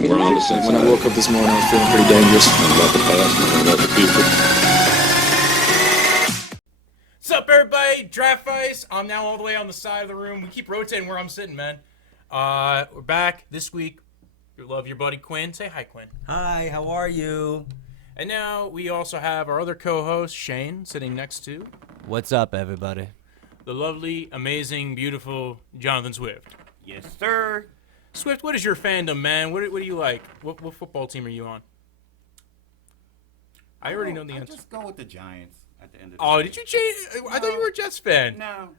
We're on the same When I woke up this morning, I was feeling pretty dangerous. About the past and about the future. What's up, everybody? Draftvice. I'm now all the way on the side of the room. We keep rotating where I'm sitting, man. We're back this week. We love your buddy Quinn. Say hi, Quinn. Hi, how are you? And now we also have our other co-host, Shane, sitting next to What's up, everybody? the lovely, amazing, beautiful Jonathan Swift. Yes, sir. Swift, what is your fandom, man? What do you like? What football team are you on? I already know the answer. Just go with the Giants at the end of the Oh, day. did you change? I thought you were a Jets fan. No.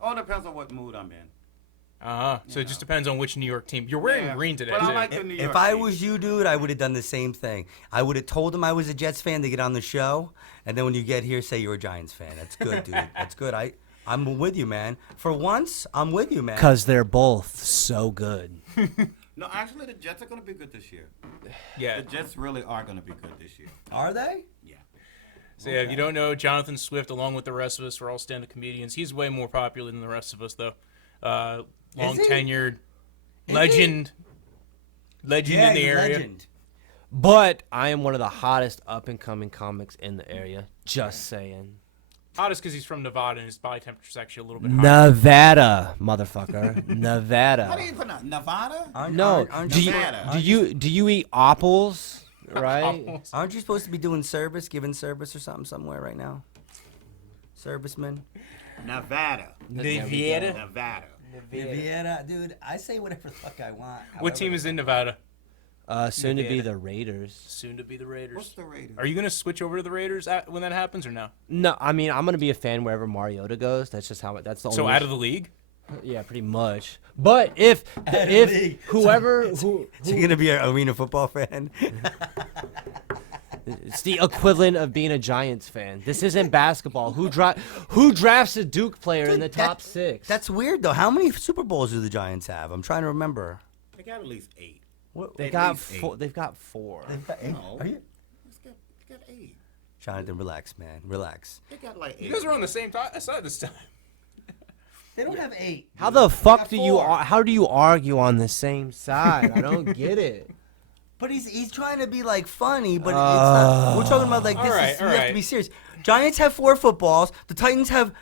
All depends on what mood I'm in. So it just depends on which New York team. You're wearing green today, But I too. like the New York If I team. was you, dude, I would have done the same thing. I would have told him I was a Jets fan to get on the show, and then when you get here, say you're a Giants fan. That's good, dude. That's good. I'm with you, man. For once, I'm with you, man. Because they're both so good. No, actually, the Jets are going to be good this year. Yeah. The Jets really are going to be good this year. Are they? Yeah. So yeah, if you don't know, Jonathan Swift, along with the rest of us, we're all stand-up comedians. He's way more popular than the rest of us, though. Long tenured, legend in the area. Legend. But I am one of the hottest up-and-coming comics in the area. Just saying. Hottest because he's from Nevada and his body temperature's actually a little bit higher. Nevada, motherfucker. How do Nevada. you pronounce Nevada? No, Aren't do you- Nevada. you eat apples? Right? Aren't you supposed to be doing service, giving service or something somewhere right now? Serviceman? Nevada. Nevada? Nevada. Nevada, dude, I say whatever the fuck I want. What team is in Nevada? Soon to be Nevada. the Raiders. Soon to be the Raiders. What's the Raiders? Are you gonna switch over to the Raiders when that happens or no? No, I mean I'm gonna be a fan wherever Mariota goes. That's just how. That's the only. So out of the league? Yeah, pretty much. But if league. whoever So you're gonna be an arena football fan? It's the equivalent of being a Giants fan. This isn't basketball. Who drafts a Duke player in the top six? That's weird though. How many Super Bowls do the Giants have? I'm trying to remember. They got at least 8. they at got least eight. four. They've got four. No. Are you? They got 8. Jonathan, relax, man. Relax. They got like 8. You guys are on the same side this time. They don't have 8. How the fuck got do you? four. How do you argue on the same side? I don't get it. But he's trying to be like funny, but it's not. We're talking about like this. All right, is, all we have right. to be serious. Giants have 4 footballs. Giants have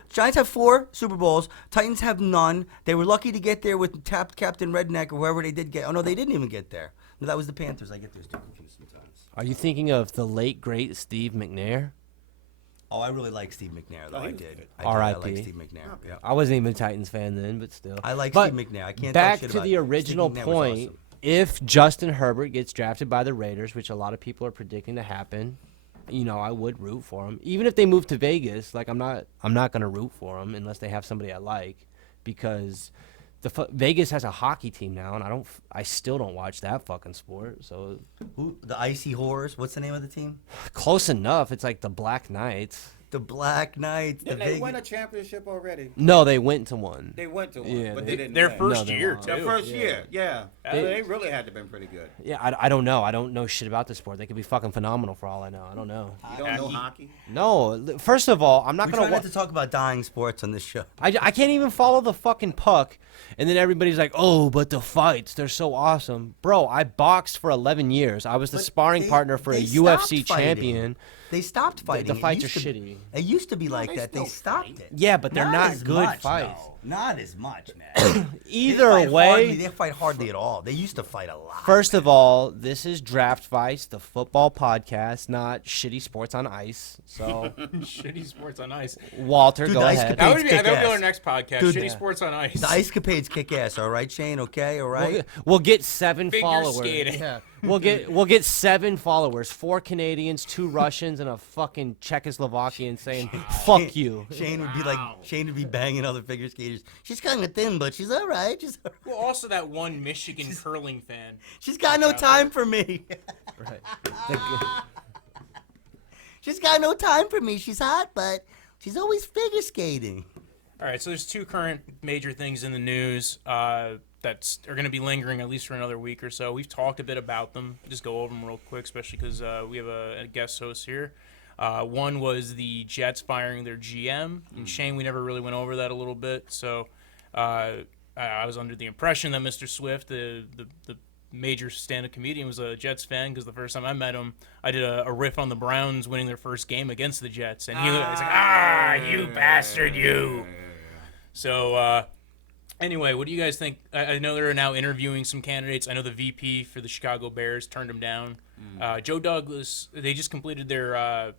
4 Super Bowls. Titans have none. They were lucky to get there with Captain Redneck or whoever they did get. Oh no, they didn't even get there. No, that was the Panthers. I get those two confused sometimes. Are you thinking of the late great Steve McNair? Oh, I really like Steve McNair though. I did. I R.I.P.. like Steve McNair. Yeah. I wasn't even a Titans fan then, but still. I like But Steve McNair. I can't back talk shit to about the it. original Steve McNair was point. awesome. If Justin Herbert gets drafted by the Raiders, which a lot of people are predicting to happen, I would root for him. Even if they move to Vegas, like I'm not gonna root for them unless they have somebody I like, because Vegas has a hockey team now, and I still don't watch that fucking sport. So Who? The Icy Horrors. What's the name of the team? close enough. It's like the Black Knights. The Black Knights. Didn't the they Vegas. win a championship already? No, they went to one. They went to one, Yeah, but they- they didn't Their win. first No, they year, won't. too. Their first year, yeah. They- So they really had to have been pretty good. Yeah, I don't know. I don't know shit about the sport. They could be fucking phenomenal for all I know. I don't know. You don't know hockey? No, first of all, I'm not We gonna. try not to talk about dying sports on this show. I can't even follow the fucking puck. And then everybody's like, oh, but the fights, they're so awesome. Bro, I boxed for 11 years. I was the But sparring partner for a they UFC stopped fighting. champion. They stopped fighting. The It fights are used to- shitty. It used to be like they that. They still stopped fight. it. Yeah, but they're not as good much, fights. no. Not as much, man. Either way, they fight hardly at all. They used to fight a lot. first of all, this is Draftvice, the football podcast, not shitty sports on ice. So, Shitty sports on ice. Walter, Dude, go the ice ahead. That would be kick-ass. our next podcast. Dude, Shitty yeah. sports on ice. The ice capades kick ass. All right, Shane. Okay, all right. We'll get 7 Figure followers. skating. Yeah. We'll get 7 followers, 4 Canadians, 2 Russians, and a fucking Czechoslovakian saying "fuck you." Shane would be like, Shane would be banging other figure skaters. She's kind of thin, but she's all right. Well, also that one Michigan curling fan. She's got no time for me. Right. She's got no time for me. She's hot, but she's always figure skating. All right, so there's 2 current major things in the news that are going to be lingering at least for another week or so. We've talked a bit about them. Just go over them real quick, especially because we have a guest host here. One was the Jets firing their GM. And Shane, we never really went over that a little bit. So I was under the impression that Mr. Swift, the major stand-up comedian, was a Jets fan because the first time I met him, I did a riff on the Browns winning their first game against the Jets, and he was like, you bastard, you. So anyway, what do you guys think? I know they're now interviewing some candidates. I know the VP for the Chicago Bears turned him down. Joe Douglas, they just completed their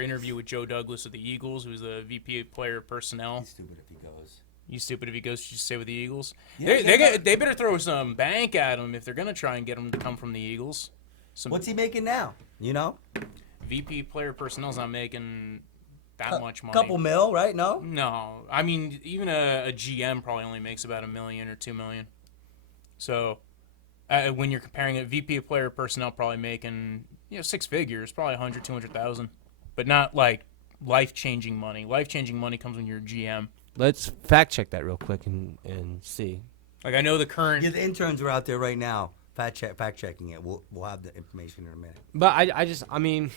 interview with Joe Douglas of the Eagles, who's the VP player personnel. He's stupid if he goes. You stupid if he goes, you stay with the Eagles. Yeah, They better throw some bank at him if they're gonna try and get him to come from the Eagles. What's he making now? You know, VP player personnel's not making that much money. couple mil, right? No. No, I mean even a GM probably only makes about $1 million or $2 million. So when you're comparing it, VP of player personnel probably making six figures, probably 100,000-200,000, but not like life-changing money. Life-changing money comes when you're a GM. Let's fact check that real quick and see. Like I know the current. Yeah, the interns are out there right now, fact checking it. We'll have the information in a minute. But I mean,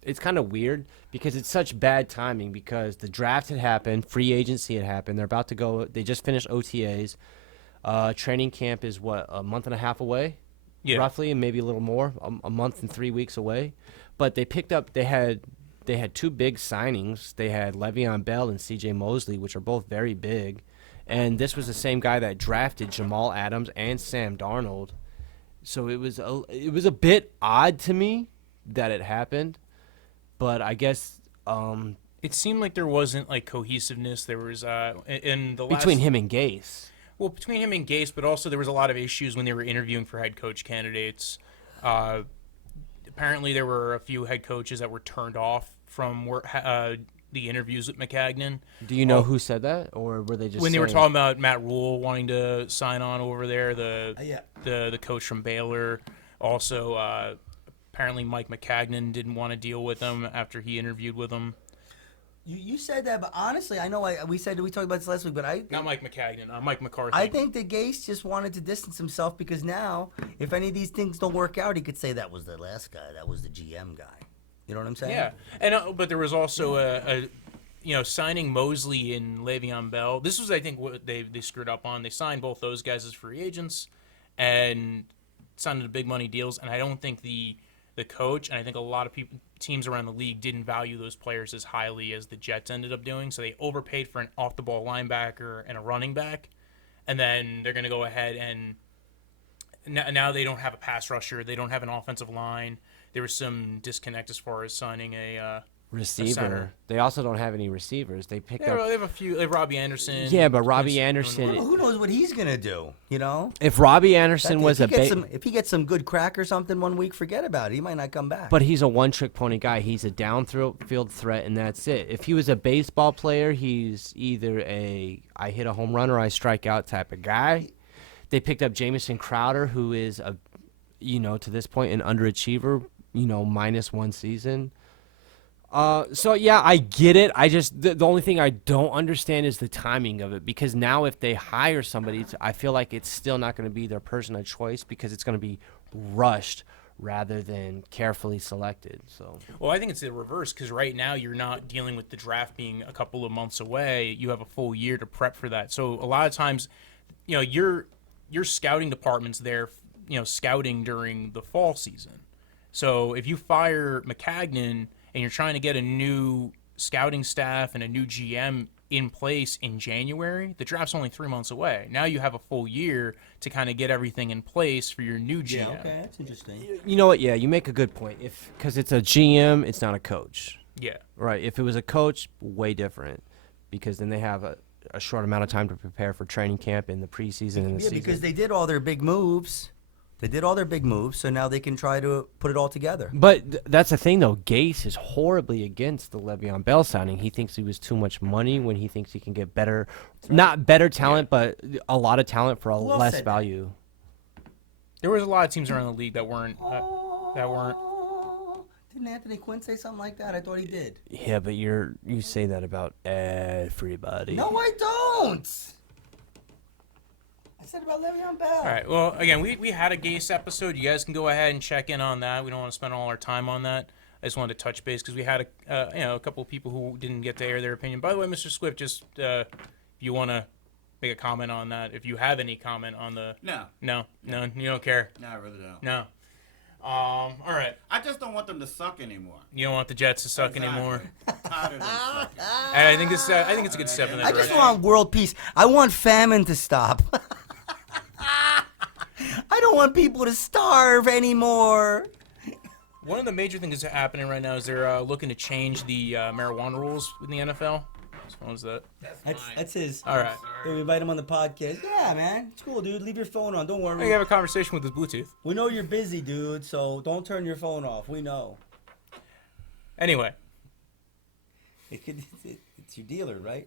it's kind of weird because it's such bad timing because the draft had happened, free agency had happened. They're about to go. They just finished OTAs. Training camp is what, a month and a half away, roughly, and maybe a little more, a month and 3 weeks away. But they picked up. They had two big signings. They had Le'Veon Bell and C.J. Mosley, which are both very big. And this was the same guy that drafted Jamal Adams and Sam Darnold. So it was a bit odd to me that it happened. But I guess It seemed like there wasn't like cohesiveness. There was in the last between him and Gase. Well, between him and Gase, but also there was a lot of issues when they were interviewing for head coach candidates. Apparently, there were a few head coaches that were turned off from the interviews with McCagnon. Do you know who said that, or were they just when they were saying- talking about Matt Rule wanting to sign on over there? The coach from Baylor. Also, apparently Mike McCagnon didn't want to deal with him after he interviewed with him. You said that, but honestly, I know we talked about this last week, but Not Mike McCagnon, Mike McCarthy. I think that Gase just wanted to distance himself because now, if any of these things don't work out, he could say that was the last guy, that was the GM guy. You know what I'm saying? Yeah, and but there was also signing Mosley and Le'Veon Bell. This was, I think, what they screwed up on. They signed both those guys as free agents and signed the big money deals. And I don't think the coach, and I think a lot of teams around the league didn't value those players as highly as the Jets ended up doing. So they overpaid for an off-the-ball linebacker and a running back, and then they're going to go ahead and now they don't have a pass rusher. They don't have an offensive line. There was some disconnect as far as signing a receiver. They also don't have any receivers. They picked up. They have a few. They have Robbie Anderson. Yeah, but Robbie Anderson. Well, who knows what he's gonna do? You know, If Robbie Anderson was if he gets some good crack or something one week, forget about it. He might not come back. But he's a one-trick pony guy. He's a downfield threat, and that's it. If he was a baseball player, he's either I hit a home run or I strike out type of guy. They picked up Jamison Crowder, who is to this point an underachiever. Minus one season. So yeah, I get it. I just the only thing I don't understand is the timing of it, because now if they hire somebody, I feel like it's still not going to be their person of choice because it's going to be rushed rather than carefully selected. So well, I think it's the reverse, because right now you're not dealing with the draft being a couple of months away. You have a full year to prep for that. So a lot of times, your scouting department's there, scouting during the fall season. So if you fire McCagnon and you're trying to get a new scouting staff and a new GM in place in January, the draft's only 3 months away. Now you have a full year to kind of get everything in place for your new GM. Yeah, okay, that's interesting. You know what? Yeah, you make a good point. Because it's a GM, it's not a coach. Yeah. Right. If it was a coach, way different, because then they have a short amount of time to prepare for training camp in the preseason and the season. Because they did all their big moves. So now they can try to put it all together. But that's the thing, though. Gase is horribly against the Le'Veon Bell signing. He thinks he was too much money when he thinks he can get better, not better talent, but a lot of talent for less value. There was a lot of teams around the league that weren't. Didn't Anthony Quinn say something like that? I thought he did. Yeah, but you say that about everybody. No, I don't. I said about Le'Veon Bell. All right. Well, again, we had a Gase episode. You guys can go ahead and check in on that. We don't want to spend all our time on that. I just wanted to touch base because we had a couple of people who didn't get to air their opinion. By the way, Mr. Swift, just if you want to make a comment on that. If you have any comment on the No. no, you don't care. No, I really don't. No. All right. I just don't want them to suck anymore. You don't want the Jets to suck Exactly. anymore. Tired of them sucking. I think it's a good step in that I just direction. want world peace. I want famine to stop. I don't want people to starve anymore. One of the major things that's happening right now is they're looking to change the marijuana rules in the NFL. What was that? That's his. All right. We invite him on the podcast. Yeah, man. It's cool, dude. Leave your phone on. Don't I worry. have a conversation with his Bluetooth. We know you're busy, dude, so don't turn your phone off. We know. Anyway, It's your dealer, right?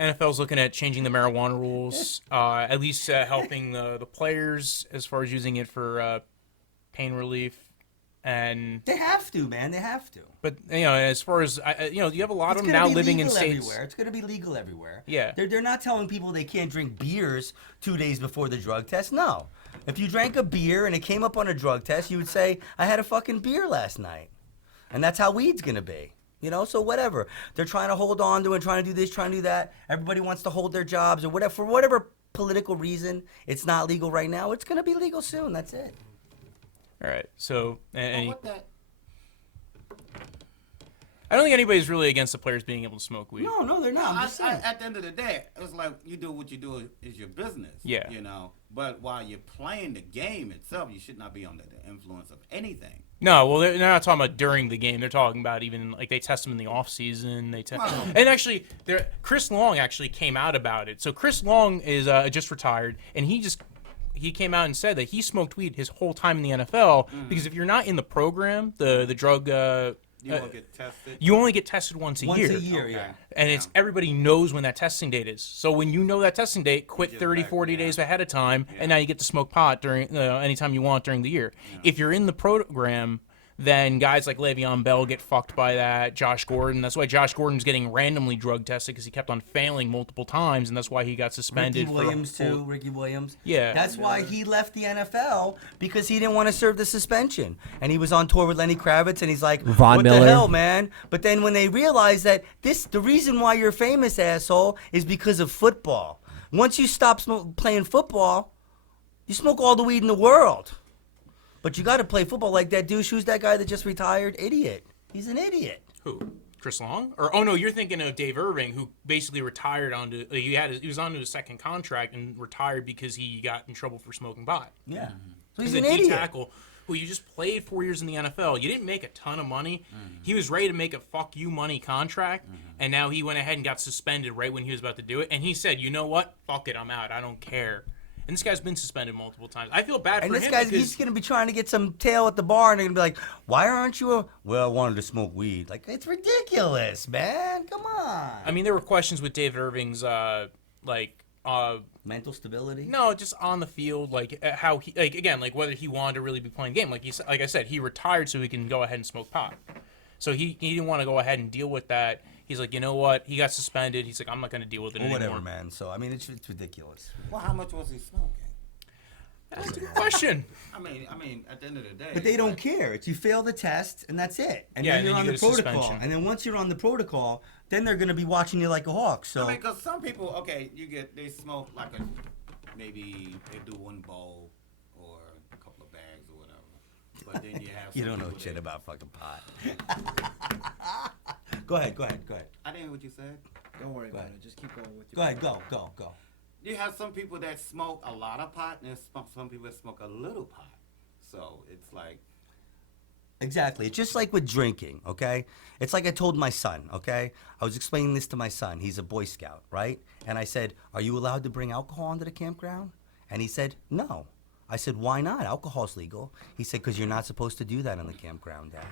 NFL's looking at changing the marijuana rules, at least helping the players as far as using it for pain relief. And They have to, man. They have to. but as far as you have a lot It's of them gonna now be living in legal states. everywhere. It's going to be legal everywhere. Yeah. They're not telling people they can't drink beers 2 days before the drug test. No. If you drank a beer and it came up on a drug test, you would say, I had a fucking beer last night. And that's how weed's going to be. So whatever. They're trying to hold on to it, trying to do this, trying to do that. Everybody wants to hold their jobs or whatever. For whatever political reason, it's not legal right now. It's going to be legal soon. That's it. All right. So What that? I don't think anybody's really against the players being able to smoke weed. No, they're not. I'm just saying. At the end of the day, it's like you do what you do is your business. Yeah. But while you're playing the game itself, you should not be under the influence of anything. No, well, they're not talking about during the game. They're talking about even like they test them in the off season. Wow. And actually, Chris Long actually came out about it. So Chris Long is just retired, and he came out and said that he smoked weed his whole time in the NFL because if you're not in the program, the drug. You won't get tested. You only get tested once a year. Once a year, Okay. yeah. And it's everybody knows when that testing date is. So when you know that testing date, quit Get 30, back, 40 yeah. days ahead of time, and now you get to smoke pot during anytime you want during the year. If you're in the program, then guys like Le'Veon Bell get fucked by that. Josh Gordon. That's why Josh Gordon's getting randomly drug tested because he kept on failing multiple times, and that's why he got suspended. Ricky Williams, too. Ricky Williams. Yeah. That's why he left the NFL, because he didn't want to serve the suspension. And he was on tour with Lenny Kravitz, and he's like, Von what Miller. the hell, man? But then when they realized that the reason why you're famous, asshole, is because of football. Once you stop playing football, you smoke all the weed in the world. But you got to play football like that douche. Who's that guy that just retired? Idiot. He's an idiot. Who? Chris Long? Or oh no, you're thinking of Dave Irving, who basically retired onto he was onto his second contract and retired because he got in trouble for smoking pot. Yeah. So he's He's an a D idiot. tackle who you just played 4 years in the NFL. You didn't make a ton of money. He was ready to make a fuck you money contract, and now he went ahead and got suspended right when he was about to do it. And he said, "You know what? Fuck it, I'm out. I don't care." And this guy's been suspended multiple times. I feel bad And for this him guy's because he's gonna be trying to get some tail at the bar, and they're gonna be like, "Why aren't you Well, I wanted to smoke weed." Like, it's ridiculous, man. Come on. I mean, there were questions with David Irving's Mental stability. no, just on the field, like how he again, like whether he wanted to really be playing the game. Like I said, he retired so he can go ahead and smoke pot. So he didn't want to go ahead and deal with that. He's like, you know what? He got suspended. He's like, I'm not going to deal with it Or anymore. whatever, man. So I mean, it's ridiculous. Well, how much was he smoking? That's a good question. I mean, at the end of the day. But they it's don't like- care. It's you fail the test, and that's it. And Yeah, then and you're then on you the get a protocol. suspension. And then once you're on the protocol, then they're gonna be watching you like a hawk. So I mean, because some people, okay, they smoke like maybe they do one bowl or a couple of bags or whatever. But then you have you some don't know people shit that- about fucking pot. Go ahead. I didn't hear what you said. Don't worry about ahead. it. Just keep going with Go ahead. Go. You have some people that smoke a lot of pot, and there's some people that smoke a little pot. So it's like, Exactly. It's just like with drinking, okay? It's like I told my son, okay? I was explaining this to my son. He's a Boy Scout, right? And I said, "Are you allowed to bring alcohol onto the campground?" And he said, "No." I said, "Why not? Alcohol's legal." He said, "Because you're not supposed to do that on the campground, Dad."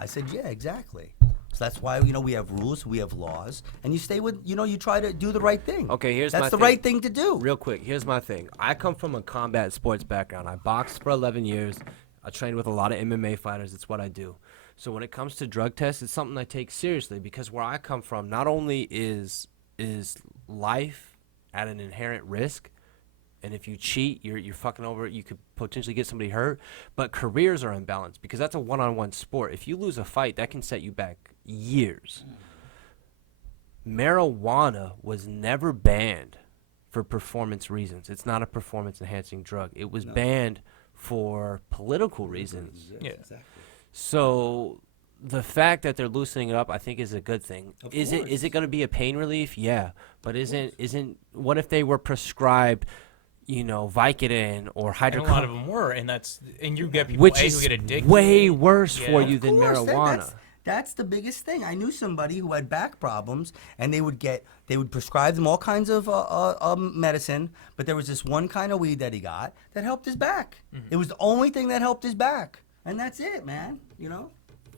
I said, "Yeah, exactly." So that's why, we have rules, we have laws, and you stay with, you try to do the right thing. Okay, here's That's my the thing. right thing to do. Real quick, here's my thing. I come from a combat sports background. I boxed for 11 years. I trained with a lot of MMA fighters. It's what I do. So when it comes to drug tests, it's something I take seriously because where I come from, not only is life at an inherent risk, and if you cheat, you're fucking over it. You could potentially get somebody hurt, but careers are imbalanced because that's a one-on-one sport. If you lose a fight, that can set you back years. marijuana was never banned for performance reasons. It's not a performance-enhancing drug. It was banned for political reasons. Yeah. Exactly. So the fact that they're loosening it up, I think, is a good thing. Of Is course. it going to be a pain relief? Yeah, but isn't what if they were prescribed, Vicodin or And a lot of hydrocodone, them were, and you get people which who is get addicted. way worse for Yeah. you Of than course, marijuana. That's the biggest thing. I knew somebody who had back problems, and they would prescribe them all kinds of medicine, but there was this one kind of weed that he got that helped his back. Mm-hmm. It was the only thing that helped his back, and that's it, man.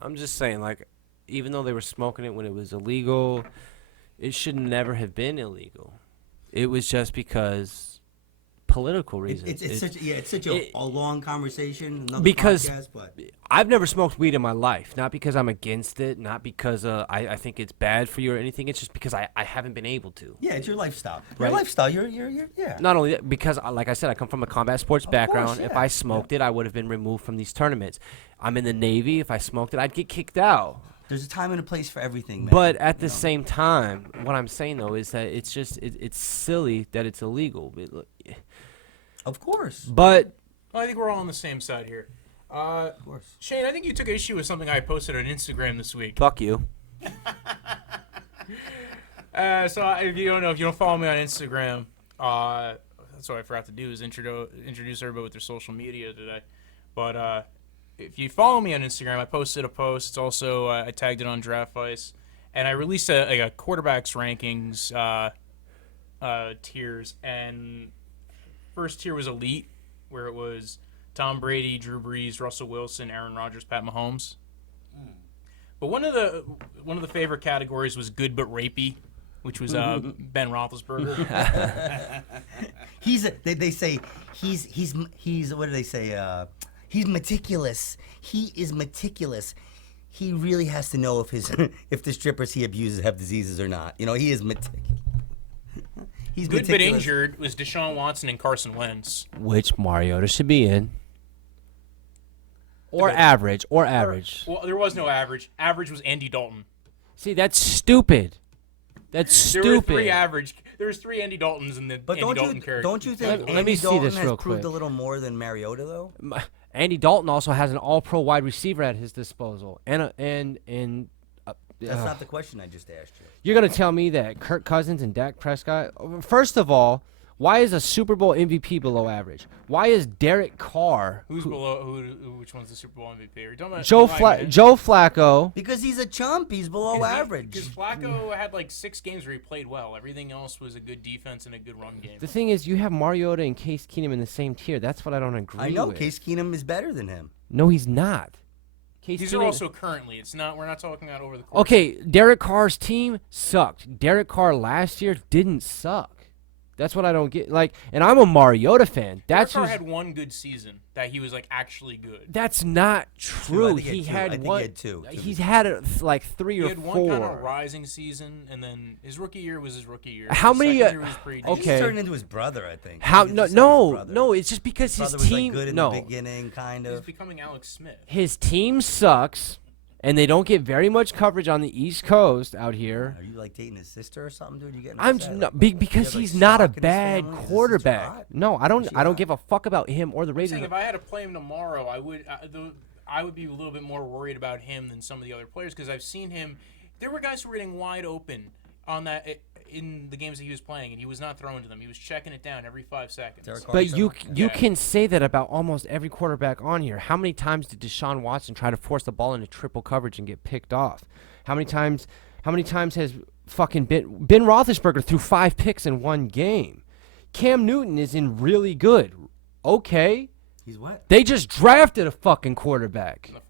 I'm just saying, like, even though they were smoking it when it was illegal, it should never have been illegal. It was just because political reasons. It's such a long conversation. Another Because podcast, but I've never smoked weed in my life. Not because I'm against it, not because I think it's bad for you or anything. It's just because I haven't been able to. yeah, it's your lifestyle. Your Right. lifestyle. You're yeah. Not only that, because, like I said, I come from a combat sports background. course, If yeah. I smoked it, I would have been removed from these tournaments. I'm in the Navy. If I smoked it, I'd get kicked out. There's a time and a place for everything, man. But at the same time, what I'm saying, though, is that it's just it's silly that it's illegal. Of course. But Well, I think we're all on the same side here. Of course. Shane, I think you took issue with something I posted on Instagram this week. fuck you. If you don't follow me on Instagram, that's what I forgot to do is introduce everybody with their social media today. But if you follow me on Instagram, I posted a post. It's also I tagged it on Draftvice, and I released a quarterbacks rankings tiers. And first tier was elite, where it was Tom Brady, Drew Brees, Russell Wilson, Aaron Rodgers, Pat Mahomes. But one of the favorite categories was good but rapey, which was Ben Roethlisberger. They say he's what do they say? He's meticulous. He is meticulous. He really has to know if the strippers he abuses have diseases or not. He is meticulous. He's Good but meticulous. injured was Deshaun Watson and Carson Wentz. Which Mariota should be in. Or average. Well, there was no average. Average was Andy Dalton. See, that's stupid. That's There stupid. were three average. There was three Andy Daltons in the But Andy Dalton character. don't you think Let me Andy see Dalton this has real proved quick. a little more than Mariota though? Andy Dalton also has an all-pro wide receiver at his disposal. And That's not the question I just asked you. you're going to tell me that Kirk Cousins and Dak Prescott... First of all, why is a Super Bowl MVP below average? Why is Derek Carr... Who's below? Which one's the Super Bowl MVP? Are you talking about Joe Eli Manning? Flacco... Because he's a chump. He's below average. Because Flacco had like 6 games where he played well. Everything else was a good defense and a good run game. The thing is, you have Mariota and Case Keenum in the same tier. That's what I don't agree I know with. Case Keenum is better than him. No, he's not. Case These Keenum- are also currently. It's not. We're not talking about over the course. Okay, Derek Carr's team sucked. Derek Carr last year didn't suck. That's what I don't get. And I'm a Mariota fan. Derek That's Carr who's- had one good season that he was like actually good. That's not true. think he had two. I think he one. had two. He's had like 3 He or had 4. one kind of rising season, and then his rookie year was his rookie year. How His many, second year was pretty okay. He's decent. turned into his brother, I think. How? He's No, just like his brother. no. It's just because his Brother was team. like good in no, the beginning, kind He's of. becoming Alex Smith. his team sucks, and they don't get very much coverage on the East Coast out here. Are you like dating his sister or something, dude? You getting I'm upset? no, Like, because you have, he's like, not a stock in his bad family? Is his sister quarterback. hot? No, I don't. Is she I don't hot? give a fuck about him or the I'm Ravens. saying if I had to play him tomorrow, I would be a little bit more worried about him than some of the other players because I've seen him. There were guys who were getting wide open on that in the games that he was playing, and he was not throwing to them. He was checking it down every 5 seconds. Derek Carr, But you Yeah. can say that about almost every quarterback on here. How many times did Deshaun Watson try to force the ball into triple coverage and get picked off? How many times has fucking Ben Roethlisberger threw 5 picks in one game? Cam Newton is in really good. Okay, He's what? they just drafted a fucking quarterback. in the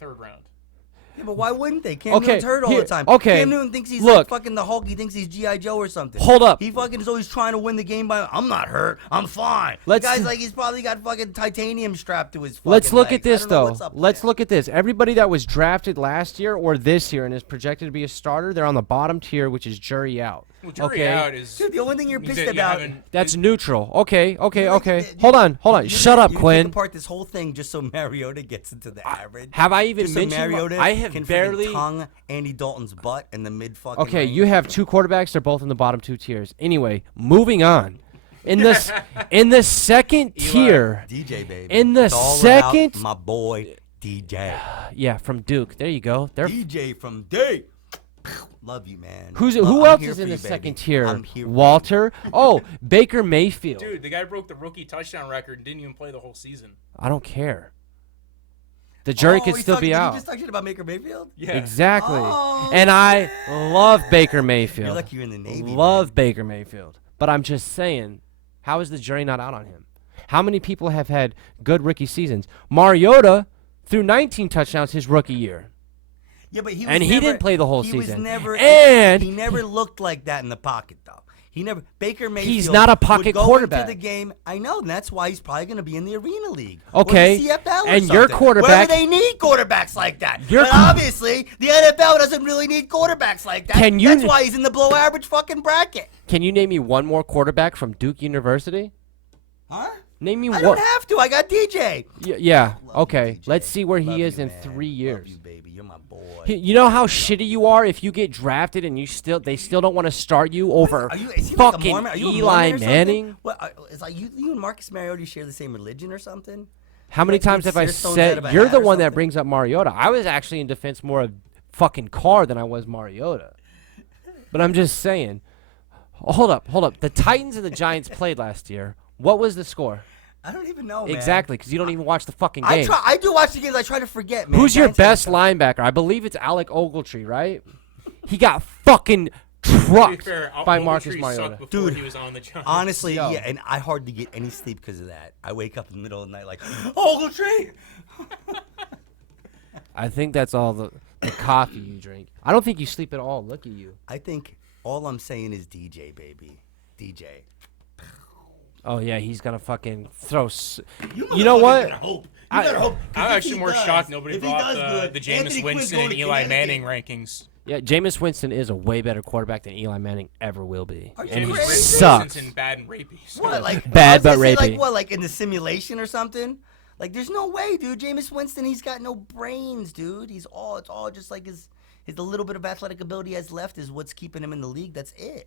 third round. Yeah, but why wouldn't they? Cam Okay, Newton's hurt all here- the time. okay, Cam Newton thinks he's look. like fucking the Hulk. He thinks he's G.I. Joe or something. Hold up. He fucking is always trying to win the game by, I'm not hurt. I'm fine. Let's- the guy's like, he's probably got fucking titanium strapped to his fucking Let's look at legs. I this don't know though. what's up with Let's him. look at this. Everybody that was drafted last year or this year and is projected to be a starter, they're on the bottom tier, which is jury out. Well, jury Okay. out is. Dude, the only thing you're means pissed that you about. haven't- That's neutral. Okay. Hold Hold on. Shut up, you Quinn. Take apart this whole thing just so Mariota gets into the average. Have I even Just so mentioned? Mariota I have can friggin' barely. tongue Andy Dalton's butt in the mid fucking. Okay, range. you have two quarterbacks. They're both in the bottom two tiers. Anyway, moving on. In the second tier, DJ baby. in the It's all about second- my boy DJ. yeah, from Duke. There you go. They're DJ from D. Love you, man. who I'm else here is for in you, the baby. second tier? I'm here for you. Walter. Oh, Baker Mayfield. Dude, the guy broke the rookie touchdown record and didn't even play the whole season. I don't care. The jury could he's still talking- be did out. You just talk shit about Baker Mayfield? Yeah. Exactly. Oh, And I love Baker Mayfield. You're like you're in the Navy. Love Baker Mayfield. But I'm just saying, how is the jury not out on him? How many people have had good rookie seasons? Mariota threw 19 touchdowns his rookie year. Yeah, but he was And he never- didn't play the whole he season. Was never, And- he never looked like that in the pocket, though. He never. Baker Mayfield. He's not a pocket would go quarterback. Into the game, I know, and that's why he's probably going to be in the Arena League. Okay, Or the CFL or and your something, quarterback- Where they need quarterbacks like that. Your But qu- obviously, the NFL doesn't really need quarterbacks like that. Can you That's n- why he's in the below average fucking bracket. Can you name me one more quarterback from Duke University? Huh? Name me I one. don't have to. I got DJ. Yeah. Love Okay. you, DJ. Let's see where Love he is you, in man. 3 Love years. you, baby. You're my boy. You know how shitty you are if you get drafted and they still don't want to start you over Is he like a fucking Mormon? Are you a Eli Mormon or something? Manning? What? It's like you and Marcus Mariota share the same religion or something? How many Like, you times have I sear stones out of said a you're hat the or one that something? brings up Mariota? I was actually in defense more of fucking Carr than I was Mariota. But I'm just saying. Hold up. The Titans and the Giants played last year. What was the score? I don't even know, man. Exactly, because you don't even watch the fucking I game. try. I do watch the games. I try to forget, man. Who's your Giants best have- linebacker? I believe it's Alec Ogletree, right? He got fucking To be trucked fair, by Ogletree Marcus sucked Mariota. before Dude, he was on the Giants. Honestly, Yo. yeah, and I hardly get any sleep because of that. I wake up in the middle of the night like, Ogletree! I think that's all the coffee you drink. I don't think you sleep at all. Look at you. I think all I'm saying is DJ, baby. DJ. Oh, yeah, he's going to fucking throw... You motherfuckers know what? Gotta hope. I- You gotta hope. 'cause I'm if actually he more does- shocked nobody if he brought does good, the Jameis Anthony Quinn's Winston going and to Eli Connecticut. Manning rankings. Yeah, Jameis Winston is a way better quarterback than Eli Manning ever will be. Are you And he crazy? sucks. Winston's bad and rapey. So. What, like Bad I was gonna but say, rapey. Like what, like in the simulation or something? Like there's no way, dude. Jameis Winston, he's got no brains, dude. It's all just like his the little bit of athletic ability he has left is what's keeping him in the league. That's it.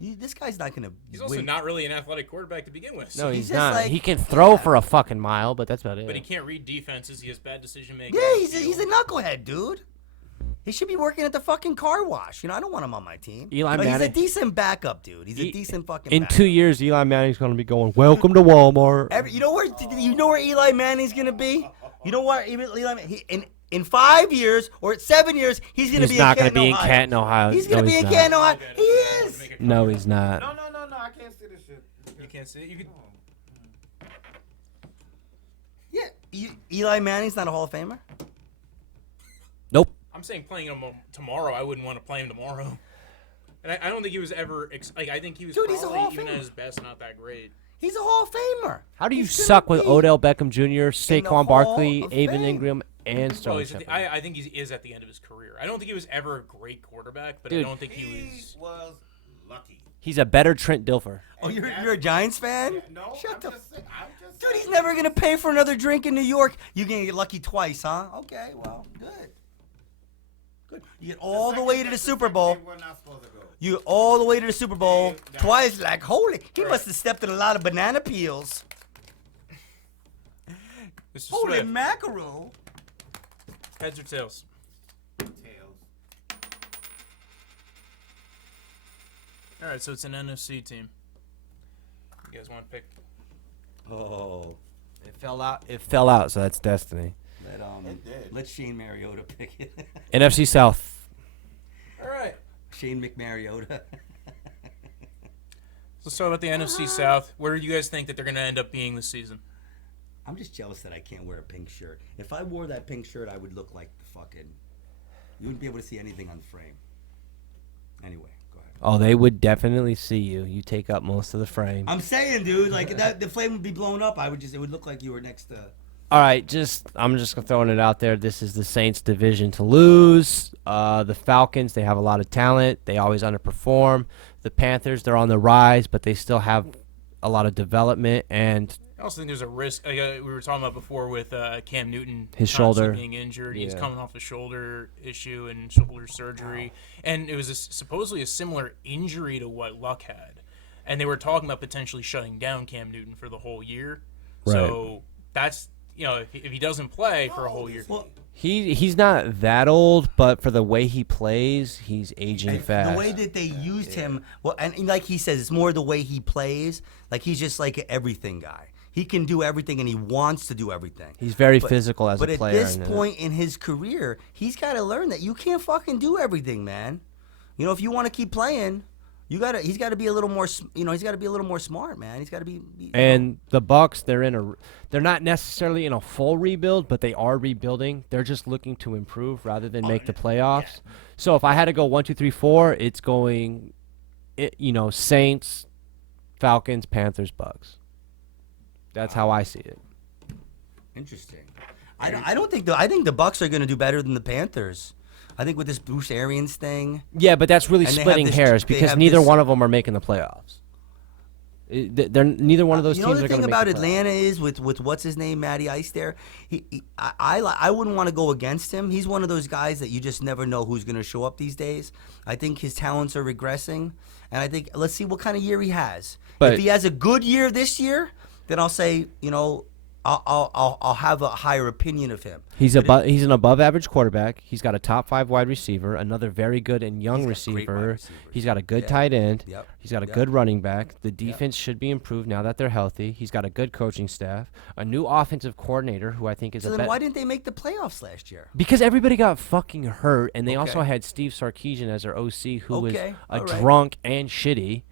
This guy's not gonna. He's also win. not really an athletic quarterback to begin with. No, So he's just not. like- He can throw for a fucking mile, but that's about it. but he can't read defenses. He has bad decision making. Yeah, he's a knucklehead, dude. He should be working at the fucking car wash. You know, I don't want him on my team. Eli but Manning- he's a decent backup, dude. He's a decent fucking. In backup. 2 years, Eli Manning's going to be going, welcome to Walmart. You know where Eli Manning's gonna be? You know where Eli in 5 years or 7 years he's gonna He's be not in going to Canton, be in Ohio. Canton, Ohio. He's gonna No, be he's in not. Canton, Ohio. He is. No, he's not. No, I can't see this shit. You can't see it. You could. Yeah, Eli Manning's not a Hall of Famer. Nope. I'm saying playing him tomorrow. I wouldn't want to play him tomorrow. And I don't think he was ever like. I think he was Dude, he's a Hall probably of even at Famer. his best not that great. He's a Hall of Famer. How do you He's gonna suck with be Odell Beckham Jr., Hall Saquon Barkley, of Evan Fame. Ingram, and Well, Sterling he's Shepard? I think he is at the end of his career. I don't think he was ever a great quarterback, but Dude. I don't think he He was. was lucky. He's a better Trent Dilfer. Oh, you're a Giants fan? No, Shut I'm the. just saying. I'm just Dude, he's saying. never gonna pay for another drink in New York. You're gonna get lucky twice, huh? Okay, well, good. Good. You get all the way to the Super Bowl. We're not supposed to go. You all the way to the Super Bowl Yeah. twice. Like, holy, he must have stepped in a lot of banana peels. Mr. Holy Swift, mackerel. heads or tails? Tails. All right, so it's an NFC team. You guys want to pick? Oh, It fell out, so that's destiny. It did. let Shane Mariota pick it. NFC South. All right. Shane McMariota. Let's talk about the NFC South. Where do you guys think that they're going to end up being this season? I'm just jealous that I can't wear a pink shirt. If I wore that pink shirt, I would look like the fucking. You wouldn't be able to see anything on frame. Anyway, go ahead. Oh, they would definitely see you. You take up most of the frame. I'm saying, dude, like that, the flame would be blown up. It would look like you were next to All right, I'm just throwing it out there. This is the Saints' division to lose. The Falcons, they have a lot of talent. They always underperform. The Panthers, they're on the rise, but they still have a lot of development. And I also think there's a risk. We were talking about before with Cam Newton, His constantly shoulder. being injured. He's Yeah. coming off a shoulder issue and shoulder surgery, and it was supposedly a similar injury to what Luck had. And they were talking about potentially shutting down Cam Newton for the whole year. So that's if he doesn't play for a whole year. He's not that old, but for the way he plays, he's aging fast. The way that they used him, well, and like he says, it's more the way he plays. Like he's just like an everything guy. He can do everything, and he wants to do everything. He's very physical as a player. But at this point in his career, he's got to learn that you can't fucking do everything, man. If you want to keep playing, he's got to be a little more. He's got to be a little more smart, man. He's got to be. And the Bucks, they're not necessarily in a full rebuild, but they are rebuilding. They're just looking to improve rather than make the playoffs. Yeah. So if I had to go 1, 2, 3, 4, it's going, Saints, Falcons, Panthers, Bucks. That's how I see it. Interesting. I don't think I think the Bucks are going to do better than the Panthers. I think with this Bruce Arians thing. Yeah, but that's really splitting hairs because neither one of them are making the playoffs. Neither one of those teams are going to make the playoffs. The thing about Atlanta is with what's his name, Matty Ice there. I wouldn't want to go against him. He's one of those guys that you just never know who's going to show up these days. I think his talents are regressing, and I think let's see what kind of year he has. But if he has a good year this year, then I'll say I'll have a higher opinion of him. He's an above average quarterback. He's got a top 5 wide receiver, another very good and young receiver. He's got a good tight end. Yep. He's got a good running back. The defense should be improved now that they're healthy. He's got a good coaching staff, a new offensive coordinator who I think is so then why didn't they make the playoffs last year? Because everybody got fucking hurt, and they also had Steve Sarkisian as their OC, who was drunk and shitty.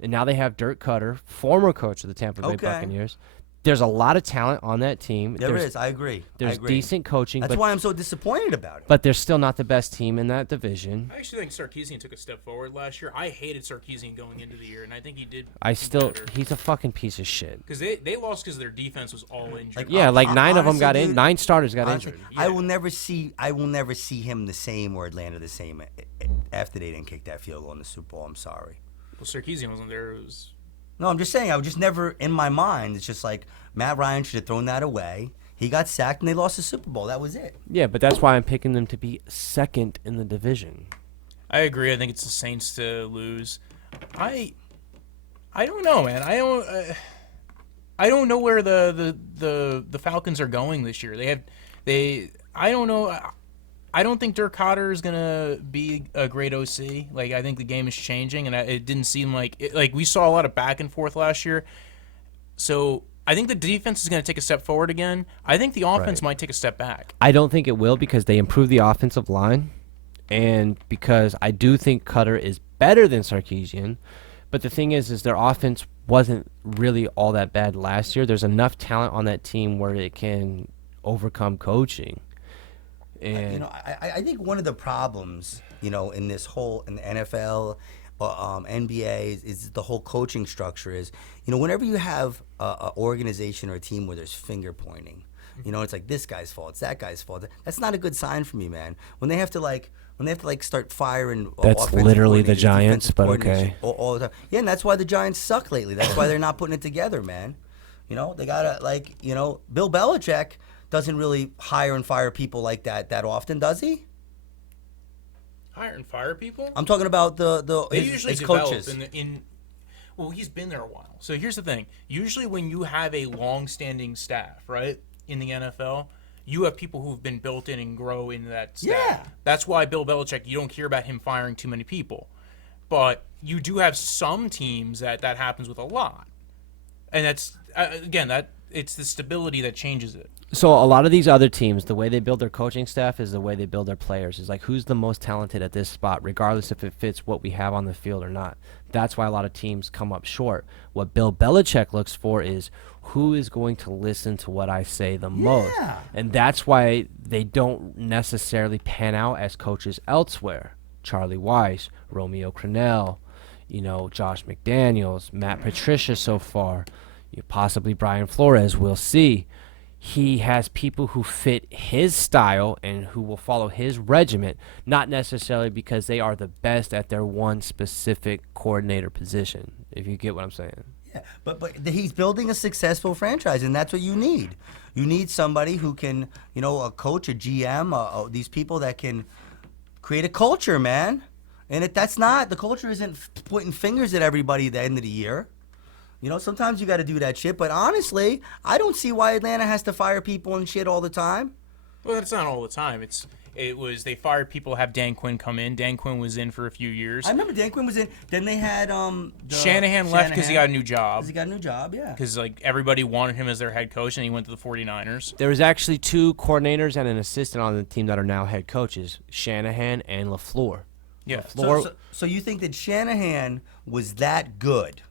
And now they have Dirk Cutter, former coach of the Tampa Bay Buccaneers. There's a lot of talent on that team. There is. I agree. There's decent coaching. That's why I'm so disappointed about it. But they're still not the best team in that division. I actually think Sarkisian took a step forward last year. I hated Sarkisian going into the year, and I think he did. He's a fucking piece of shit. Because they lost because their defense was all injured. Nine starters got injured. Yeah. I will never see him the same or Atlanta the same after they didn't kick that field goal in the Super Bowl. I'm sorry. Well, Sarkisian wasn't there. It was. No, I'm just saying. I was just never in my mind. It's just like Matt Ryan should have thrown that away. He got sacked and they lost the Super Bowl. That was it. Yeah, but that's why I'm picking them to be second in the division. I agree. I think it's the Saints to lose. I don't know, man. I don't know where the Falcons are going this year. I don't know. I don't think Dirk Cotter is gonna be a great OC. Like I think the game is changing, and it didn't seem like we saw a lot of back and forth last year. So I think the defense is gonna take a step forward again. I think the offense might take a step back. I don't think it will because they improved the offensive line, and because I do think Cutter is better than Sarkisian. But the thing is their offense wasn't really all that bad last year. There's enough talent on that team where it can overcome coaching. And I think one of the problems, in this whole in the NFL, NBA is the whole coaching structure is, whenever you have an organization or a team where there's finger pointing, it's like this guy's fault, it's that guy's fault. That's not a good sign for me, man. When they have to start firing. That's literally the Giants, but okay. All the time. Yeah, and that's why the Giants suck lately. That's why they're not putting it together, man. They gotta Bill Belichick doesn't really hire and fire people like that often, does he? Hire and fire people? I'm talking about his coaches. Well, he's been there a while. So here's the thing. Usually when you have a long-standing staff, right, in the NFL, you have people who've been built in and grow into that staff. Yeah. That's why Bill Belichick, you don't hear about him firing too many people. But you do have some teams that happens with a lot. And that's, it's the stability that changes it. So a lot of these other teams, the way they build their coaching staff is the way they build their players. Is like who's the most talented at this spot, regardless if it fits what we have on the field or not. That's why a lot of teams come up short. What Bill Belichick looks for is who is going to listen to what I say the most. And that's why they don't necessarily pan out as coaches elsewhere. Charlie Weiss, Romeo Crennel, Josh McDaniels, Matt Patricia so far, possibly Brian Flores, we'll see. he has people who fit his style and who will follow his regiment, not necessarily because they are the best at their one specific coordinator position, if you get what I'm saying. Yeah, but he's building a successful franchise, and that's what you need. You need somebody who can, a coach, a GM, these people that can create a culture, man. And the culture isn't pointing fingers at everybody at the end of the year. Sometimes you got to do that shit. But honestly, I don't see why Atlanta has to fire people and shit all the time. Well, that's not all the time. They fired people to have Dan Quinn come in. Dan Quinn was in for a few years. I remember Dan Quinn was in. Then they had Shanahan left because he got a new job. Because he got a new job, yeah. Because everybody wanted him as their head coach, and he went to the 49ers. There was actually 2 coordinators and an assistant on the team that are now head coaches, Shanahan and LaFleur. Yeah. So you think that Shanahan was that good?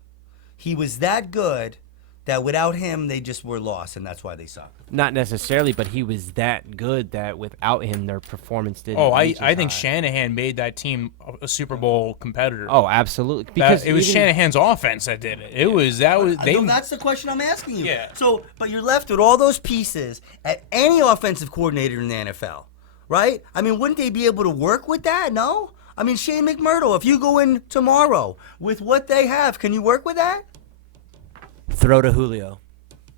He was that good that without him they just were lost, and that's why they suck. Not necessarily, but he was that good that without him their performance didn't. I think Shanahan made that team a Super Bowl competitor. Oh, absolutely. Because it was Shanahan's offense that did it. That's the question I'm asking you. Yeah. So, but you're left with all those pieces at any offensive coordinator in the NFL, right? I mean, wouldn't they be able to work with that? No. I mean, Shane McMurdo, if you go in tomorrow with what they have, can you work with that? Throw to Julio.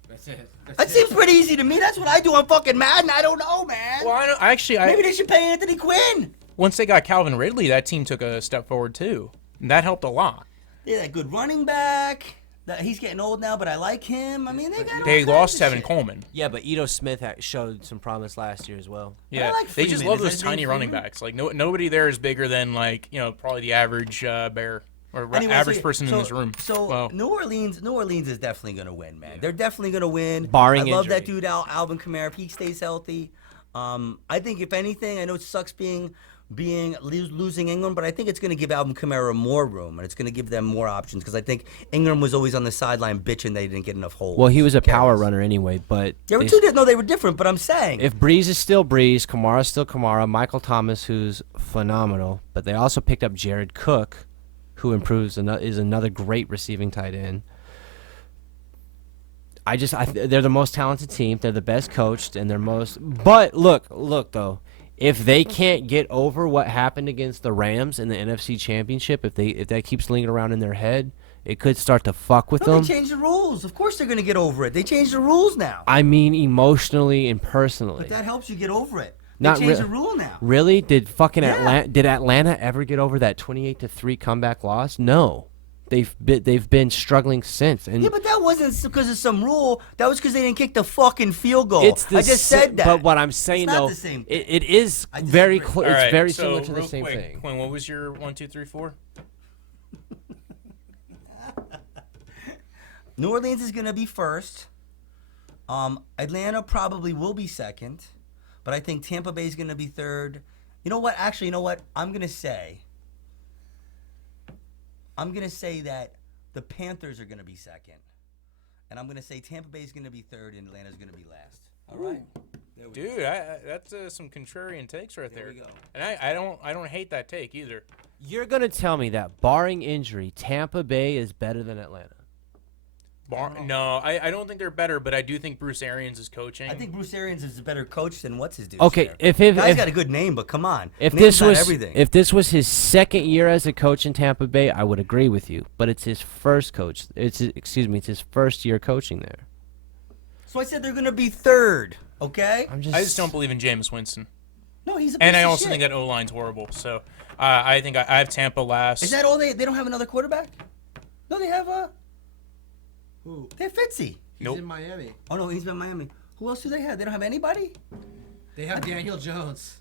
That's it. That seems pretty easy to me. That's what I do on fucking Madden. I don't know, man. Well, Maybe they should pay Anthony Quinn. Once they got Calvin Ridley, that team took a step forward too, and that helped a lot. They had a good running back. He's getting old now, but I like him. I mean, they lost Tevin Coleman. Yeah, but Ito Smith showed some promise last year as well. Yeah, they just love those tiny running backs. Like nobody there is bigger than probably the average bear or average person in this room. So wow. New Orleans is definitely gonna win, man. They're definitely gonna win. Barring I love injury. that dude Alvin Kamara. If he stays healthy, I think if anything, I know it sucks losing Ingram, but I think it's going to give Alvin Kamara more room, and it's going to give them more options because I think Ingram was always on the sideline bitching they didn't get enough holes. Well, he was a power runner anyway, but they were they were different. But I'm saying if Breeze is still Breeze, Kamara's still Kamara, Michael Thomas, who's phenomenal, but they also picked up Jared Cook, who is another great receiving tight end. They're the most talented team. They're the best coached, and they're most. But look though. If they can't get over what happened against the Rams in the NFC Championship, if that keeps lingering around in their head, it could start to fuck with them. They changed the rules. Of course they're going to get over it. They changed the rules now. I mean, emotionally and personally. But that helps you get over it. They changed the rule now. Really? Did Atlanta ever get over that 28-3 comeback loss? No. They've been struggling since. And yeah, but that wasn't because of some rule. That was because they didn't kick the fucking field goal. I just said that. But what I'm saying, it's not though, the same thing. It is very close. It's very similar to the real same quick, thing. Quinn, what was your 1, 2, 3, 4? New Orleans is going to be first. Atlanta probably will be second. But I think Tampa Bay is going to be third. You know what? Actually, you know what? I'm going to say that the Panthers are going to be second. And I'm going to say Tampa Bay is going to be third and Atlanta's going to be last. All right? Dude, that's some contrarian takes right there. There we go. And I don't hate that take either. You're going to tell me that, barring injury, Tampa Bay is better than Atlanta? No, I don't think they're better, but I do think Bruce Arians is coaching. I think Bruce Arians is a better coach than what's his dude. Okay, there. Guy's got a good name, but come on. If Name's not this everything. was his second year as a coach in Tampa Bay, I would agree with you. But it's his first coach. It's his first year coaching there. So I said they're going to be third. Okay. I just don't believe in Jameis Winston. No, he's a piece and I of also shit. think that O-line's horrible. So I think I have Tampa last. Is that all they don't have another quarterback? No, they have Who? they have Fitzy. He's Nope. in Miami. Oh no, he's been in Miami. Who else do they have? They don't have anybody? They have Daniel Jones.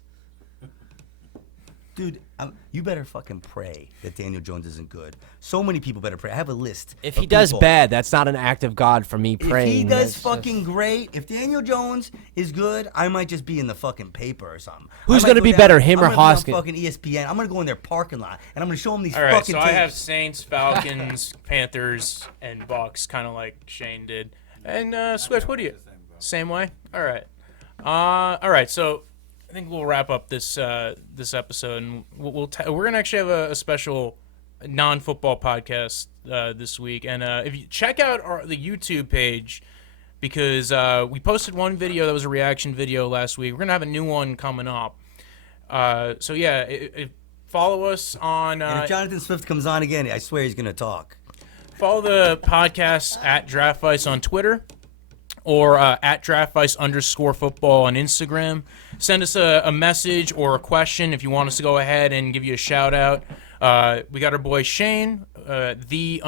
Dude, you better fucking pray that Daniel Jones isn't good. So many people better pray. I have a list. If of he does people. bad, that's not an act of God for me If praying. he does That's fucking just- great, if Daniel Jones is good, I might just be in the fucking paper or something. Who's I might gonna go be down- better, him I'm or gonna be on Hoskins? Fucking ESPN. I'm gonna go in their parking lot and I'm gonna show them these All right, fucking so I have tapes. Saints, Falcons, Panthers, and Bucks, kind of like Shane did. And Swift, what do you? Same way. All right. All right. So I think we'll wrap up this this episode, and we're gonna actually have a special non-football podcast this week. And if you check out the YouTube page, because we posted one video that was a reaction video last week. We're going to have a new one coming up. So, yeah, follow us on... And if Jonathan Swift comes on again, I swear he's going to talk. Follow the podcast at Draftvice on Twitter or at Draftvice_football on Instagram. Send us a message or a question if you want us to go ahead and give you a shout out. We got our boy Shane, _Shane_MCM.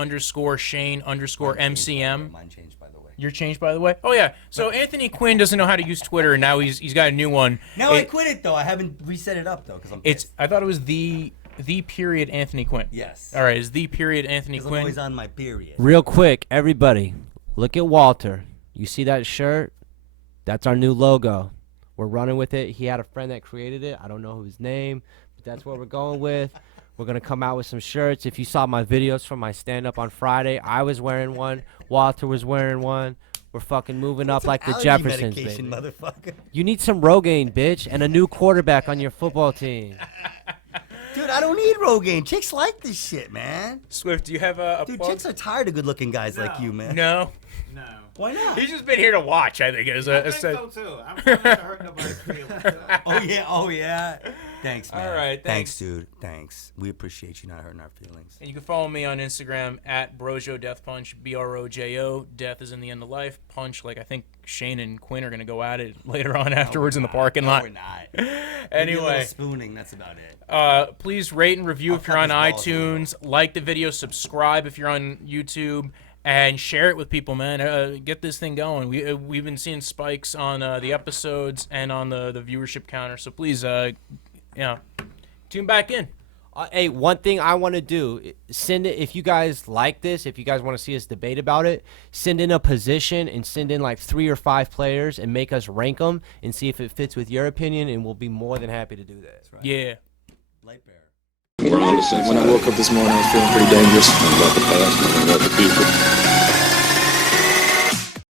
Mine changed, by the way. You're changed, by the way? Oh, yeah. So Anthony Quinn doesn't know how to use Twitter, and now he's got a new one. Now I quit it, though. I haven't reset it up, though, because I'm pissed. I thought it was the period Anthony Quinn. Yes. All right, it's the period Anthony 'Cause I'm Quinn. always on my period. Real quick, everybody, look at Walter. You see that shirt? That's our new logo. We're running with it. He had a friend that created it. I don't know his name, but that's what we're going with. We're going to come out with some shirts. If you saw my videos from my stand-up on Friday, I was wearing one. Walter was wearing one. We're fucking moving up like the Allergy Jeffersons, medication, baby. motherfucker. You need some Rogaine, bitch, and a new quarterback on your football team. Dude, I don't need Rogaine. Chicks like this shit, man. Swift, do you have a Dude, plug? chicks are tired of good-looking guys like you, man. No. No. Why not? He's just been here to watch, I think. I think so too. I'm trying not to hurt nobody's feelings. Oh, yeah. Thanks, man. All right, Thanks, dude. Thanks. We appreciate you not hurting our feelings. And you can follow me on Instagram at Brojo Death Punch, BROJO. Death is in the end of life. Punch, like I think Shane and Quinn are going to go at it later on afterwards in the parking lot. No, we're not. Maybe a Anyway, little spooning, that's about it. please rate and review I'll if you're cut on his balls iTunes. Like the video, subscribe if you're on YouTube, and share it with people, man. Get this thing going. We've been seeing spikes on the episodes and on the viewership counter. So please, tune back in. Hey, one thing I want to do, send it, if you guys like this, if you guys want to see us debate about it, send in a position and send in like 3 or 5 players and make us rank them and see if it fits with your opinion, and we'll be more than happy to do that. Right. Yeah. Light bearer. We're on the same When I side. woke up this morning, I was feeling pretty dangerous. About the past and about the future.